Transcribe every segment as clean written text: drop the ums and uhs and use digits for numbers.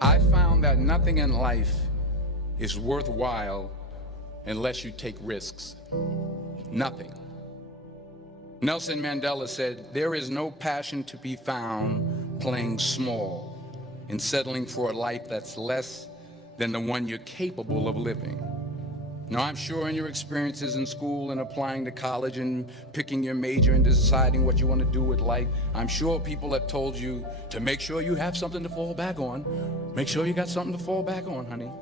I found that nothing in life is worthwhile unless you take risks. Nothing. Nelson Mandela said, "There is no passion to be found playing small and settling for a life that's less than the one you're capable of living." Now, I'm sure in your experiences in school and applying to college and picking your major and deciding what you want to do with life, I'm sure people have told you to make sure you have something to fall back on. Make sure you got something to fall back on, honey.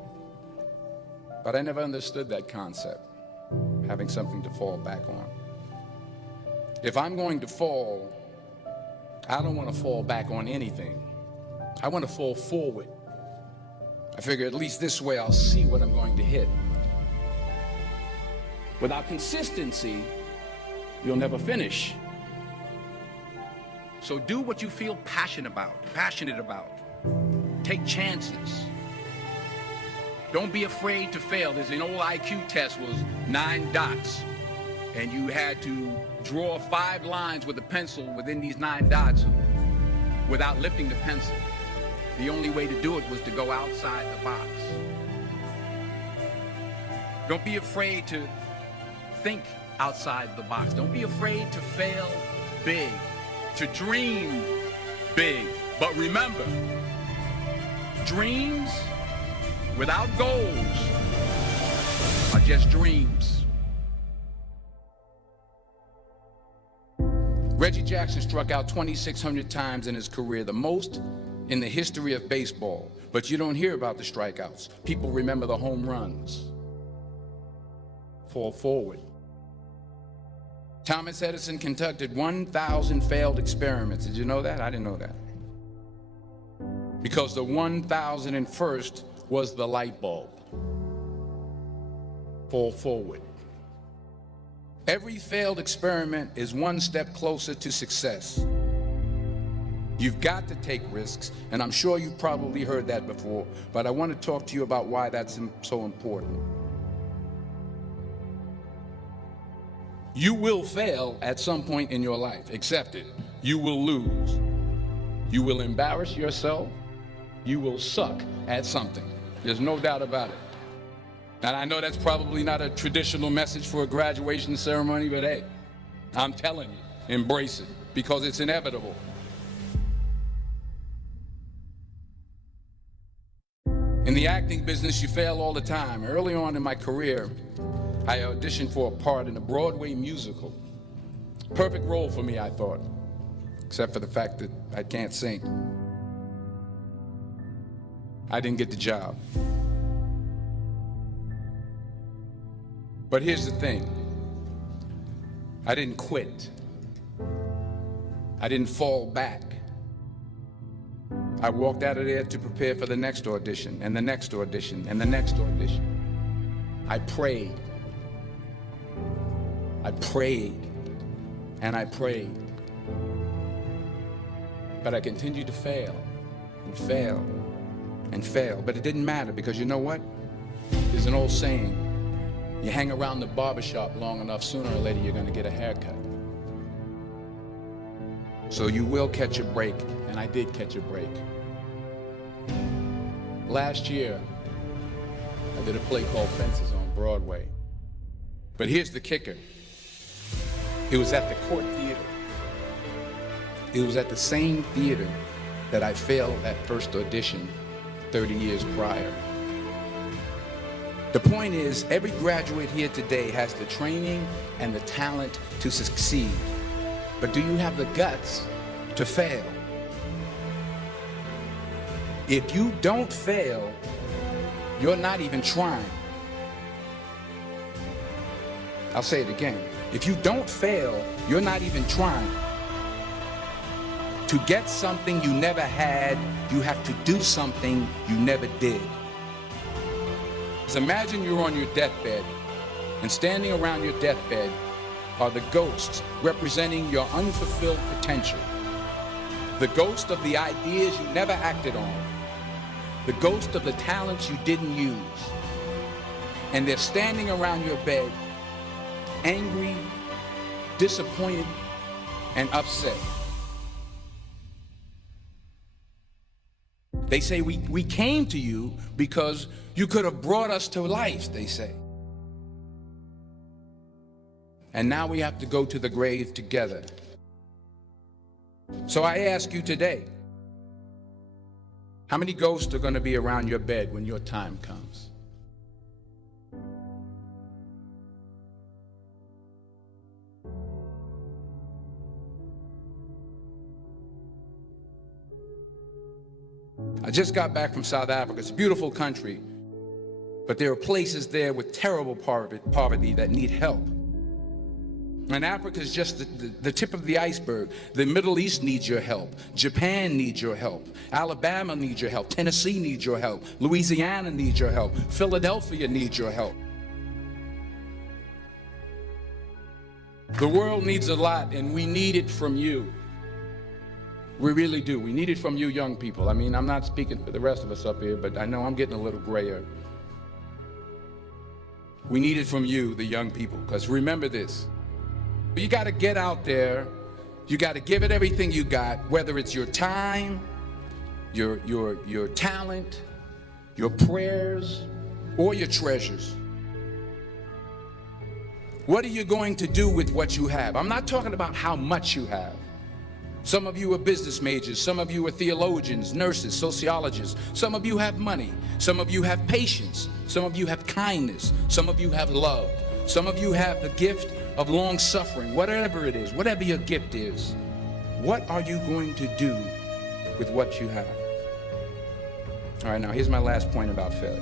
But I never understood that concept, having something to fall back on. If I'm going to fall, I don't want to fall back on anything. I want to fall forward. I figure at least this way I'll see what I'm going to hit. Without consistency, you'll never finish. So do what you feel passionate about. Take chances. Don't be afraid to fail. There's an old IQ test was 9 dots, and you had to draw 5 lines with a pencil within these 9 dots without lifting the pencil. The only way to do it was to go outside the box. Don't be afraid to think outside the box. Don't be afraid to fail big, to dream big. But remember, dreams without goals are just dreams. Reggie Jackson struck out 2,600 times in his career, the most in the history of baseball. But you don't hear about the strikeouts. People remember the home runs. Fall forward. Thomas Edison conducted 1,000 failed experiments. Did you know that? I didn't know that. Because the 1,001st was the light bulb. Fall forward. Every failed experiment is one step closer to success. You've got to take risks, and I'm sure you've probably heard that before, but I want to talk to you about why that's so important. You will fail at some point in your life. Accept it. You will lose. You will embarrass yourself. You will suck at something. There's no doubt about it. And I know that's probably not a traditional message for a graduation ceremony, but hey, I'm telling you, embrace it because it's inevitable. In the acting business, you fail all the time. Early on in my career, I auditioned for a part in a Broadway musical. Perfect role for me, I thought, except for the fact that I can't sing. I didn't get the job. But here's the thing. I didn't quit. I didn't fall back. I walked out of there to prepare for the next audition, and the next audition, and the next audition. I prayed. I prayed, and I prayed. But I continued to fail, and fail, and fail. But it didn't matter, because you know what? There's an old saying, you hang around the barbershop long enough, sooner or later you're going to get a haircut. So you will catch a break, and I did catch a break. Last year, I did a play called Fences on Broadway. But here's the kicker. It was at the Court Theater. It was at the same theater that I failed that first audition 30 years prior. The point is, every graduate here today has the training and the talent to succeed. But do you have the guts to fail? If you don't fail, you're not even trying. I'll say it again. If you don't fail, you're not even trying. To get something you never had, you have to do something you never did. So imagine you're on your deathbed, and standing around your deathbed are the ghosts representing your unfulfilled potential. The ghost of the ideas you never acted on. The ghost of the talents you didn't use. And they're standing around your bed, angry, disappointed, and upset. They say we came to you because you could have brought us to life, they say. And now we have to go to the grave together. So I ask you today, how many ghosts are going to be around your bed when your time comes? I just got back from South Africa. It's a beautiful country, but there are places there with terrible poverty that need help. And Africa is just the tip of the iceberg. The Middle East needs your help. Japan needs your help. Alabama needs your help. Tennessee needs your help. Louisiana needs your help. Philadelphia needs your help. The world needs a lot, and we need it from you. We really do. We need it from you young people. I mean, I'm not speaking for the rest of us up here, but I know I'm getting a little grayer. We need it from you, the young people, because remember this. You got to get out there. You got to give it everything you got, whether it's your time, your talent, your prayers, or your treasures. What are you going to do with what you have? I'm not talking about how much you have. Some of you are business majors. Some of you are theologians, nurses, sociologists. Some of you have money. Some of you have patience. Some of you have kindness. Some of you have love. Some of you have the gift of long suffering. Whatever it is, whatever your gift is, what are you going to do with what you have? All right, now here's my last point about failure.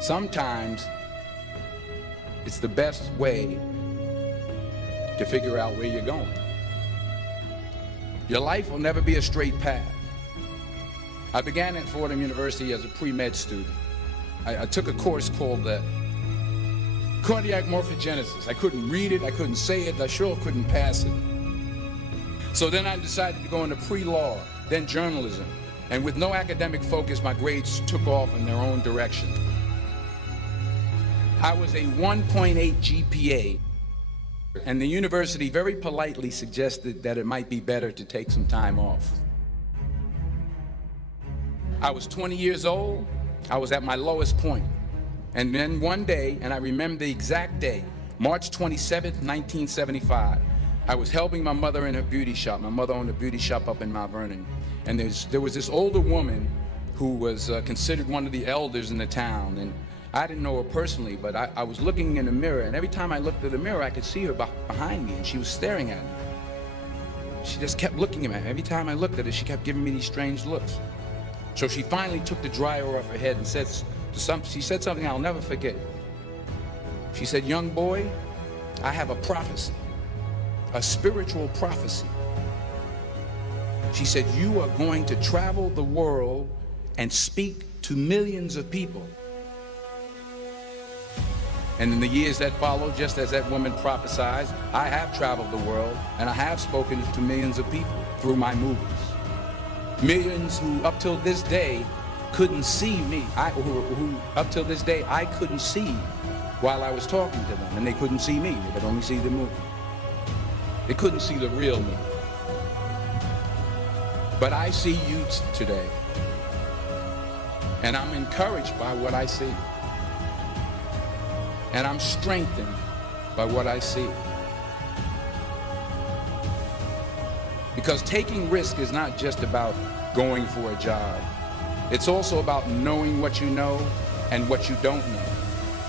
Sometimes it's the best way to figure out where you're going. Your life will never be a straight path. I began at Fordham University as a pre-med student. I took a course called cardiac morphogenesis. I couldn't read it, I couldn't say it, I sure couldn't pass it. So then I decided to go into pre-law, then journalism. And with no academic focus, my grades took off in their own direction. I was a 1.8 GPA. And the university very politely suggested that it might be better to take some time off. I was 20 years old. I was at my lowest point. And then one day, and I remember the exact day, March 27th, 1975, I was helping my mother in her beauty shop. My mother owned a beauty shop up in Mount Vernon. And there was this older woman who was considered one of the elders in the town. And I didn't know her personally, but I was looking in the mirror, and every time I looked at the mirror, I could see her behind me, and she was staring at me. She just kept looking at me. Every time I looked at her, she kept giving me these strange looks. So she finally took the dryer off her head and she said something I'll never forget. She said, "Young boy, I have a prophecy, a spiritual prophecy." She said, "You are going to travel the world and speak to millions of people." And in the years that followed, just as that woman prophesied, I have traveled the world and I have spoken to millions of people through my movies. Millions who up till this day couldn't see me, who up till this day I couldn't see while I was talking to them, and they couldn't see me, they could only see the movie. They couldn't see the real me. But I see you today, and I'm encouraged by what I see. And I'm strengthened by what I see. Because taking risk is not just about going for a job. It's also about knowing what you know and what you don't know.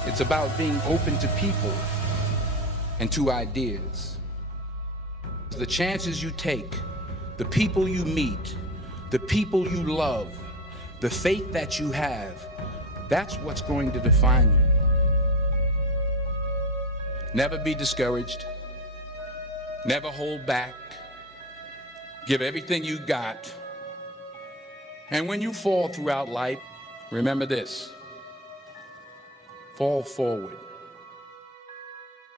It's about being open to people and to ideas. The chances you take, the people you meet, the people you love, the faith that you have, that's what's going to define you. Never be discouraged. Never hold back. Give everything you got. And when you fall throughout life, remember this: fall forward.